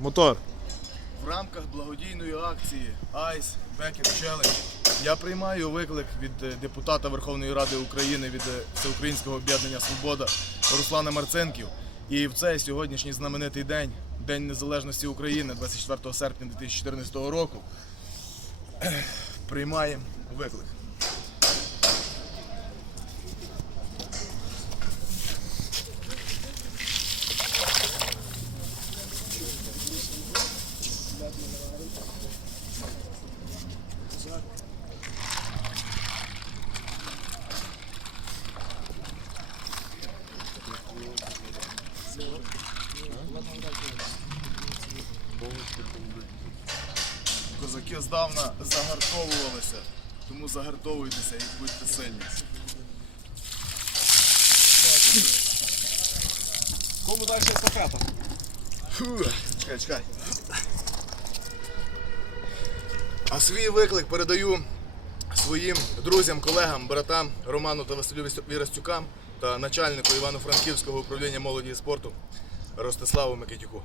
Мотор. В рамках благодійної акції Ice Bucket Challenge я приймаю виклик від е, депутата Верховної Ради України від е, Всеукраїнського об'єднання Свобода Руслана Марценків. І в цей сьогоднішній знаменитий день, День Незалежності України, 24 серпня 2014 року, приймаємо виклик. Козаки здавна загартовувалися, тому загартовуйтеся і будьте сильні. Кому далі естафета? Чекай, чекай. А свій виклик передаю своїм друзям, колегам, братам Роману та Василю Вірастюкам та начальнику Івано-Франківського управління молоді і спорту Ростиславу Микитюку.